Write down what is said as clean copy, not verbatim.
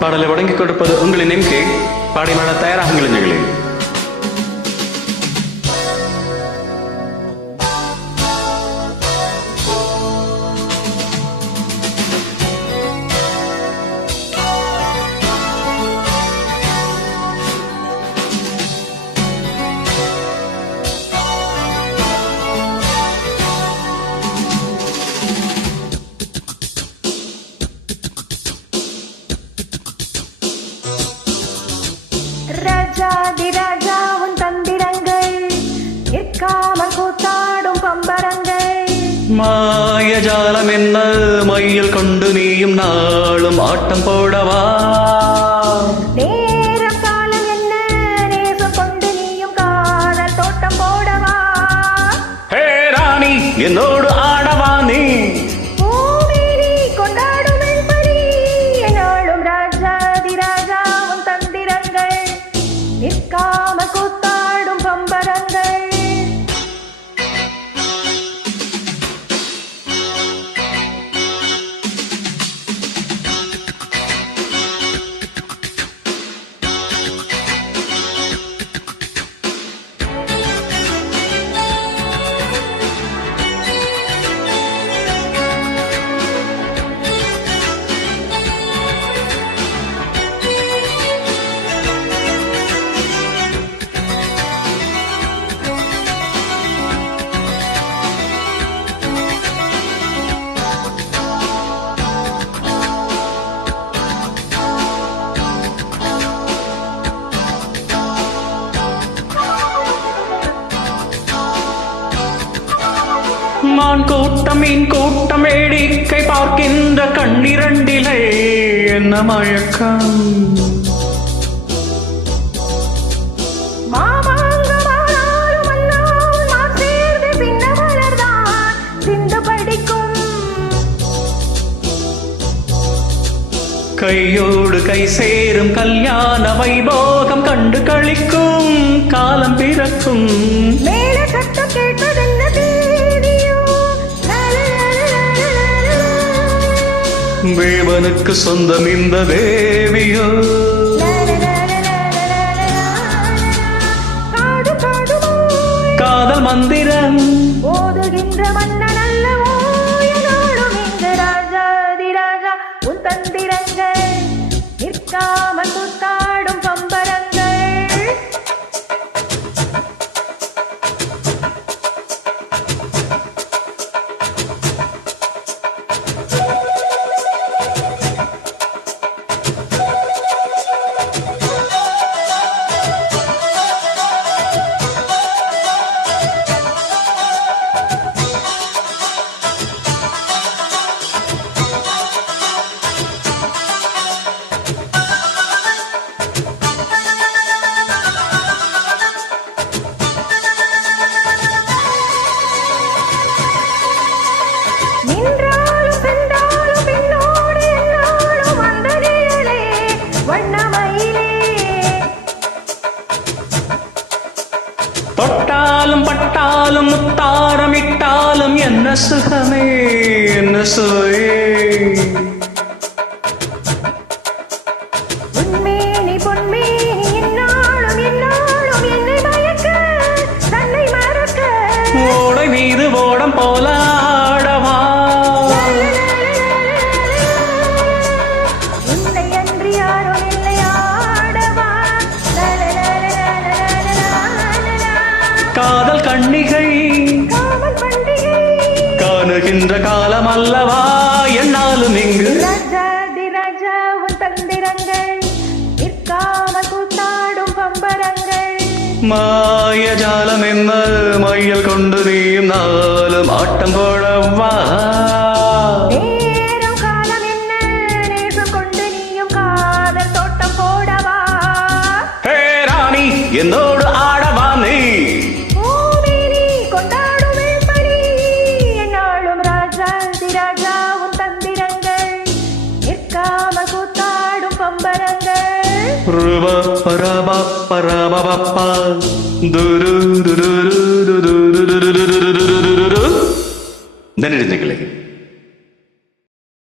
பாடலை வழங்கிக் கொடுப்பது உங்களின் எம்கே. பாடிமட தயாராகுங்கள் நிகழ்ச்சி. ராஜாதிராஜா உன் தந்திரங்கள் நிற்காமல் கூத்தாடும் பம்பரங்கள். மாயஜாலம் என்ன மையில் கொண்டு நீயும் நாளும் ஆட்டம் போடவா? நேரம் காலம் என்ன நேசம் கொண்டு நீயும் காதல் தோட்டம் போடவா? ஹே ராணி, என்னோடு ஆடவா நீ? பூமேனி கொண்டாடும் என்பனி என்னாலும் ராஜாதிராஜா உன் தந்திரங்கள் நிற்காமல் கூத்தாடும் பம்பரங்கள். மான் கூட்டம் மீன் கூட்டம் வேடிக்கை பார்க்கின்ற கண்ணிரண்டிலே என்ன மயக்கம்? கையோடு கை சேரும் கல்யாண வைபோகம் கண்டு கழிக்கும் காலம் பிறக்கும். தேவனுக்கு சொந்தம் இந்த தேவியோ. காதல் மந்திரம் ஓதுகின்ற மன்னன் அல்லவோ என்னாலும் இங்கு ராஜாதிராஜா உன் தந்திரங்கள் நிற்காமல் கூத்தாடும் பம்பரங்கள். தொட்டாலும் பட்டாலும் முத்தாரமிட்டாலும் என்ன சுகமே என்ன சுவையே. உன்மேனி பொன்மேனி என்னாலும் என்னாலும் என்னை மயக்க தன்னை மறக்க. ஓடை மீது ஓடம் போல ஆடவா? உன்னை அன்றி யாரோ இல்லை ஆடவா? காதல் கண்ணிகை காமல் பண்டிகை காணுகின்ற காலம் அல்லவா என்னாலும் இங்கு. ராஜாதிராஜா உன் தந்திரங்கள் நிற்காமல் கூத்தாடும் பம்பரங்கள். மாயஜாலம் என்ன மையல் கொண்டு நீயும் நாளும் ஆட்டம் போடவா? நேரம் காலம் என்ன நேசம் கொண்டு நீயும் காதல் தோட்டம் போடவா? ஹே ராணி, என்னோடு ஆடவா நீ? பூமேனி கொண்டாடும் என்பனி என்னாலும் ராஜாதிராஜா உன் தந்திரங்கள் நிற்காமல் கூத்தாடும் பம்பரங்கள். ரூபா பரபா பரபா துரு துரு துரு துரு துரு துரு துரு.